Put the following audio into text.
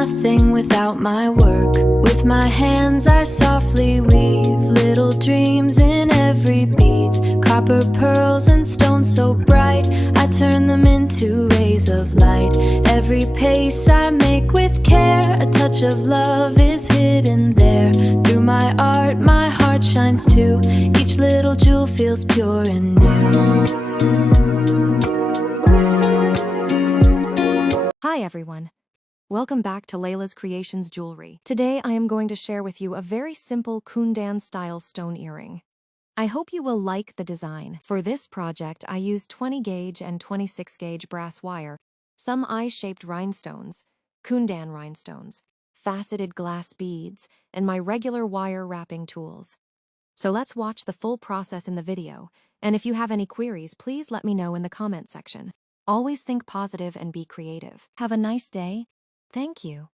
nothing without my work. With my hands I softly weave little dreams in every bead. Copper pearls and stones so bright, I turn them into rays of light. Every pace I make with care, a touch of love is hidden there. Through my art, my heart shines too. Each little jewel feels pure and new. Hi everyone. Welcome back to Laila's Creations Jewelry. Today I am going to share with you a very simple Kundan style stone earring. I hope you will like the design. For this project I used 20 gauge and 26 gauge brass wire, some eye-shaped rhinestones, Kundan rhinestones, faceted glass beads, and my regular wire wrapping tools. So let's watch the full process in the video, and if you have any queries, please let me know in the comment section. Always think positive and be creative. Have a nice day. Thank you.